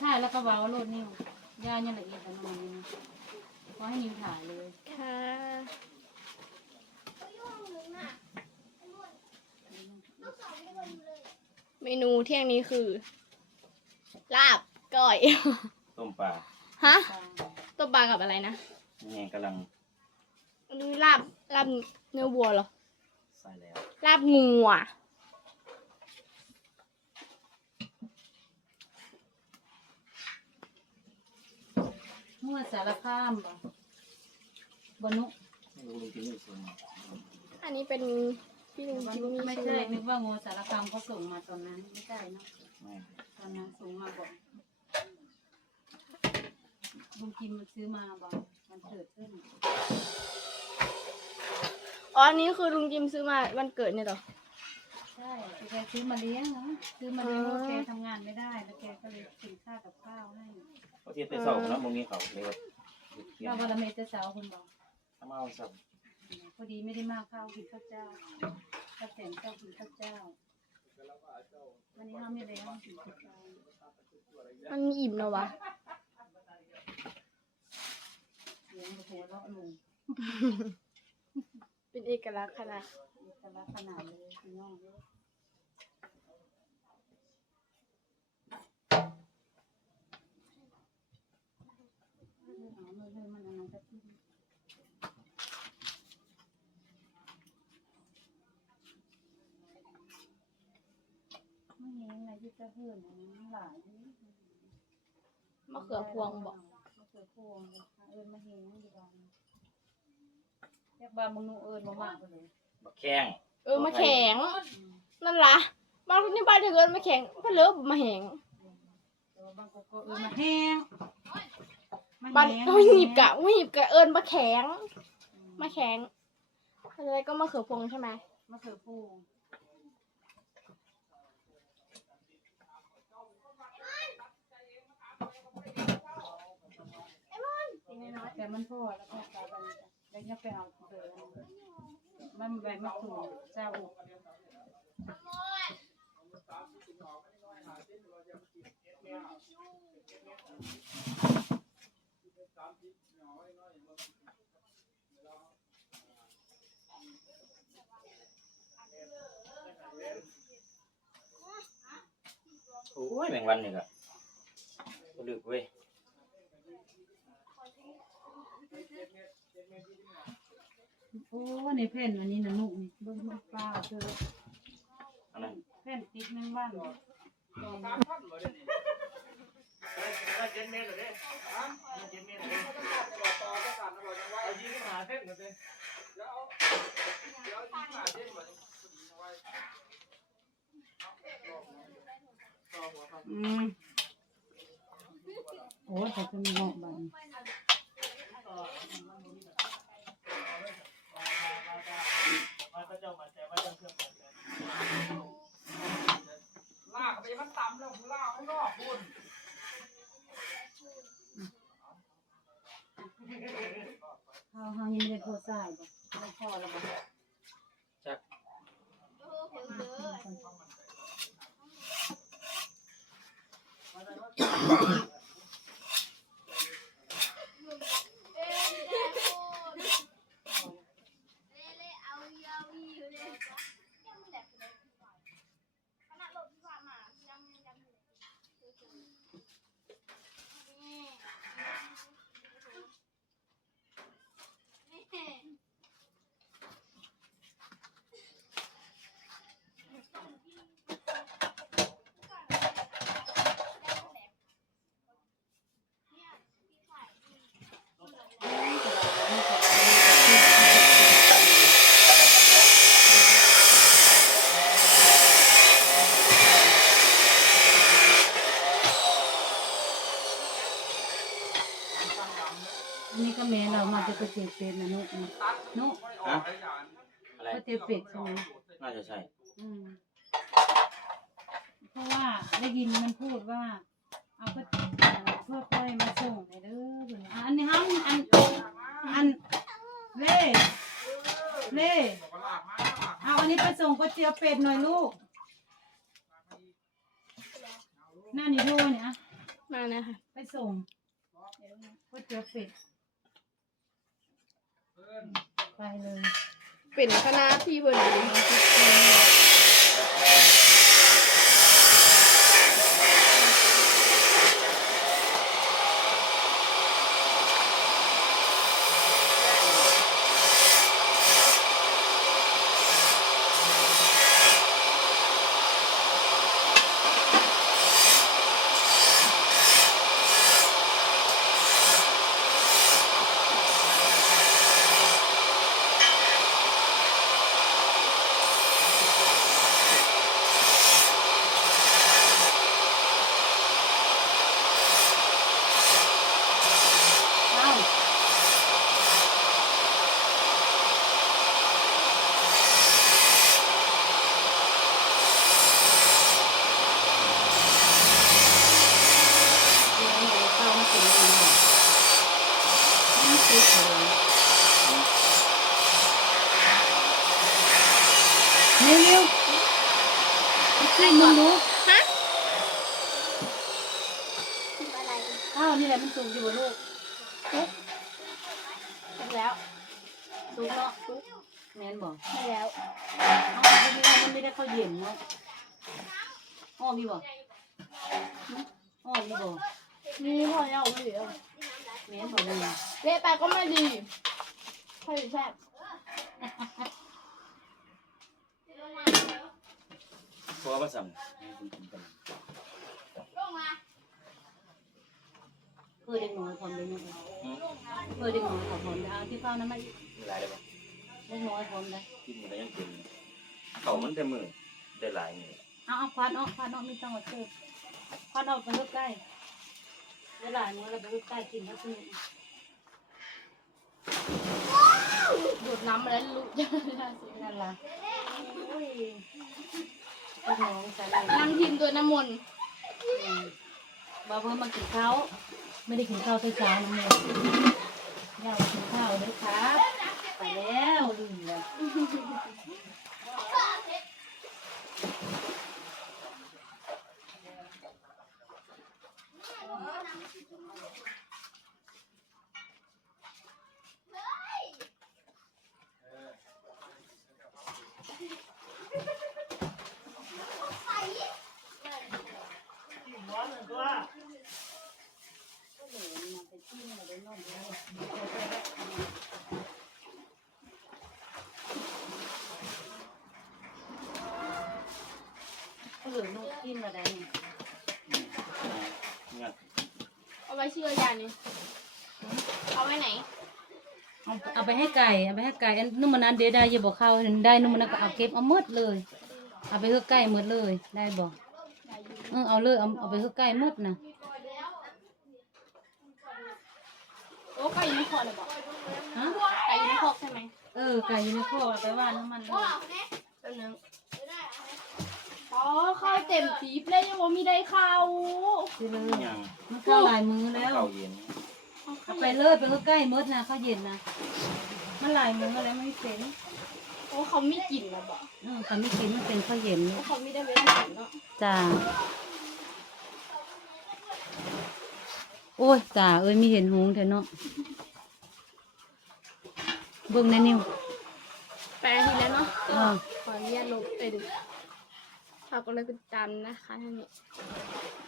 ถ่ายแล้วก็เว้าโลดนิ้วย่าเนี่ยละเอียดแต่น้อยนี่ขอให้นิ้วถ่ายเลยค่ะเมนูเที่ยงนี้คือ ลาบก้อย ต้มปลาฮะตาตัวปลากับอะไรนะนี่ไงกำลังอันนี้ลาบลาบเนื้อวัวเหรอใส่แล้ว ลาบงูอะ มั่วสารคามบ่บนุไม่รู้ลุงกินนี่ส่วนอันนี้เป็นพี่ลุงคิดว่ามีไม่ชื่อใช่ไหมนึกว่างูสารคามเขาส่งมาตอนนั้นไม่ใช่เนอะไม่ตอนนั้นส่งมาบอกลุงกิมมันซื้อมาบอกมันเกิดขึ้นอ๋ออันนี้คือลุงจิมซื้อมาวันเกิดเนี่ยเหรอ ใช่แกซื้อมาเลี้ยงนะซื้อมาเลี้ยงอ๋อเพราะแกทำงานไม่ได้ แล้วแกก็เลยกินข้าวกับข้าวให้ เพราะที่ไปสอบแล้วมึงนี้เขาเลยว่าเที่ยเรางวันละเมตรเสาคุณบอกถ้ามาเอาสับพอดีไม่ได้มากข้าวกินข้าวเจ้าข้าวแกงเจ้ากินข้าวเจ้า วันนี้เราไม่ได้ห้องกินข้าวเจ้ามันอิ่มแล้ววะเสียงหัวเราะลุงเป็นเอกลักษณ์ขนาดแต่ละขนาดเลยพี่น้องเลยเอาเลยเลยมันอันนั้นจะขึ้นไม่ เห็นอะไรที่จะเหินอันนั้นหลายมะเขือพวงบอกมะเขือพวงเลยค่ะเอิญมาเห็นดีกว่าแยกบ้านมึงนูเอิญมามากเลยบักแข้งเออมาแข็ง นั่นล่ะบางที่บ้านเธอเกินมาแข็งเพื่อเลิกมาแหงแต่ว่าบางคนก็เอิญมาแห้งบ้านก็หยิบกะไม่หยิบกะเอิญมาแข็งมาแข็งอะไรก็มะเขือพวงใช่ไหมมะเขือพวงแต่ มันพ่อแล้วก็กลายเป็นแล้วเนี่ยไปเอาเสือมันใบมะกรูดเจ้าอุกโอ้ยแมงวันนี่ก็บ่ดึกเว้ย โอ้ในแผ่นอันนี้นะนุกนี่เบิ่งมันปลาเธออันนั้นแผ่นติ๊กแมงวันอืมโอ้แต่จะมีหอกบัน ลากไปมันต่ำแล้วลากข้างนอกคุณข้าหางยังไม่ได้โพดใส่บ่ไม่พอแล้วบ่ จัก อันนี้ก็แม่เรามาจะไปเจ็บเป็ดนะนุกนะนุกฮะอะไร ก็เจ็บเป็ดใช่ไหมน่าจะใช่ อืมเพราะว่าได้ยินมันพูดว่า เอาก็เพื่อปล่อยมาส่งให้เด้อเพิ่นว่าอันนี้ฮันอันอันเล่เล่เอาอันนี้ไปส่งก๋วยเตี๋ยวเป็ดหน่อยลูกหน้านี่โทรเนี่ยอะมานะคะไปส่งก๋วยเตี๋ยวเป็ดเพิ่น ไปเลย เป็นคณะที่เพิ่นดีเอ้าเดี๋ยวเอาเข้ามากินเองเนี่ยไม่ติดเลยเร็วๆ ให้มึงรู้ฮะอ้าวนี่แหละมันสูงอยู่บ่ลูกถูกแล้วสูงเนาะสูงแม่นบอกได้แล้วอ้าวมันไม่ได้มันไม่ได้เข้าเย็นเนาะอ้อมีบอกอ้อมีบอกนี่พอแล้วไม่เหลือแม่นบอกเลยเละไปก็ไม่ดีพอดีแซ่บ พราะว่าสั่งให้คุณกินกันเพื่อเด็กน้อยความเด็กน้อยเพื่อเด็กน้อยขอผลเอาที่เฝ้านั้นมาอีกมีหลายเลยปะเด็กน้อยผมเลยกินมันก็ยังเป็นเขามันแต่มือได้หลายมือเอาเอาควันออกควันออกมีตังหวัดเกิดควันออกไปใกล้เวลาเมื่อเราไปใกล้กินก็คือดูดน้ำมาแล้วลุกนั่นล่ะโอ้ย พี่น้องกันเลยนั่งทีมตัวน้ำมนต์บาเพิ่มมากินข้าวไม่ได้กินข้าวแต่เช้านะแม่อยากกินข้าวเลยครับ ไปแล้วลืมแล้ว เหลือนุ่กินอะไรนี่ งั้น เอา ไว้ชื่อยานี่เอาไว้ไหนเอาเอาไปให้ไก่เอาไปให้ไก่อันนุ่มมันอันเดยวได้อยังบอกเข้าได้นุ่มมันนนก็เอาเก็บเอาหมดเลย เอาไปเพื่อไก่หมดเลยได้บอกเออเอาเลยเอาเอาไปเพื่อไก่หมดนะโอ้ไก่ยูนิคอร์นเลยบอกฮะไก่ยูนิคอร์นใช่ไหมเออไก่อยู่ในข้อเอาไปว่าน้ำมันเลย แป๊บนึง อ๋อข้าวเต็มทีบเลยยังว่ามีได้ข้าวไปเลย ยังมันเข้าหลายมือแล้วเข่าเย็นเอาไปเลยไปเพื่อไก่หมดนะข้าวเย็นนะมันหลายมือแล้วไม่เป็นโอ้เขาไม่กินแล้วบอกเออเขาไม่กินมันเป็นข้าวเย็นเพราะเขาไม่ได้เวลากินเนาะจ้าโอ้ยจ้าเอ้ยมีเห็นหงส์เถอะเนาะเบิ่งในนิ้วแปลทีแล้วเนาะอ่า ขออนุญาตลบไปดู ฝากกดไลค์กดติดตามนะคะท่านนี้